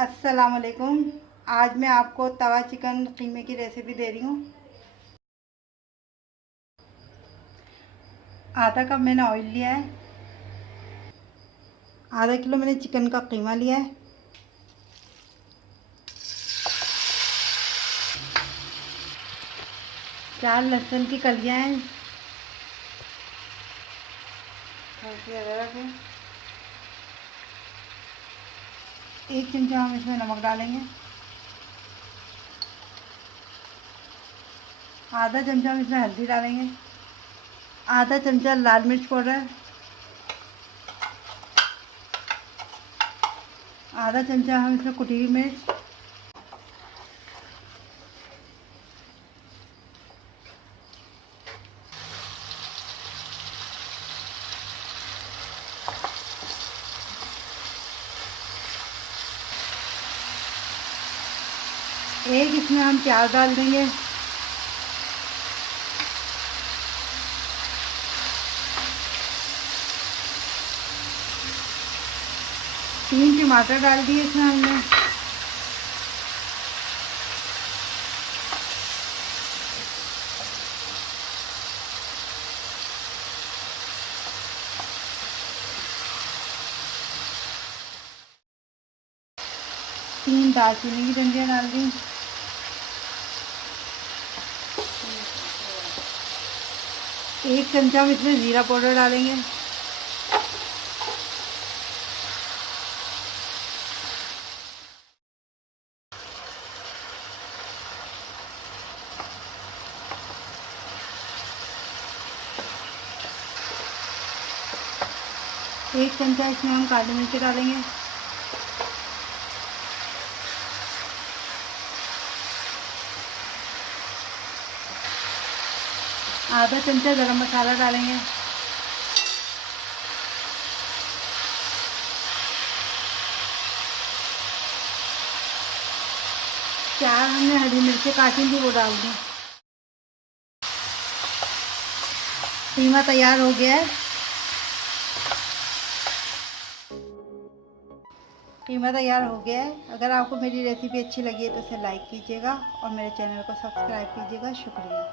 अस्सलाम वालेकुम। आज मैं आपको तवा चिकन कीमे की रेसिपी दे रही हूँ। आधा कप मैंने ऑयल लिया है। आधा किलो मैंने चिकन का कीमा लिया है। चार लहसुन की कलियाँ हैं। हल्की अदरक है। एक चमचा हम इसमें नमक डालेंगे। आधा चमचा हम इसमें हल्दी डालेंगे। आधा चमचा लाल मिर्च पाउडर। आधा चमचा हम इसमें कुटी हुई मिर्च। एक इसमें हम प्याज डाल देंगे। तीन टमाटर डाल दिए इसमें हमने। तीन दालचीनी की डंडियाँ डाल दी। एक चमचा हम इसमें ज़ीरा पाउडर डालेंगे। एक चमचा इसमें हम काली मिर्च डालेंगे। आधा चमचा गरम मसाला डालेंगे। चार हमने हरी मिर्चें काटी थी वो डाल दी। कीमा तैयार हो गया है। कीमा तैयार हो गया है। अगर आपको मेरी रेसिपी अच्छी लगी है तो इसे लाइक कीजिएगा और मेरे चैनल को सब्सक्राइब कीजिएगा। शुक्रिया।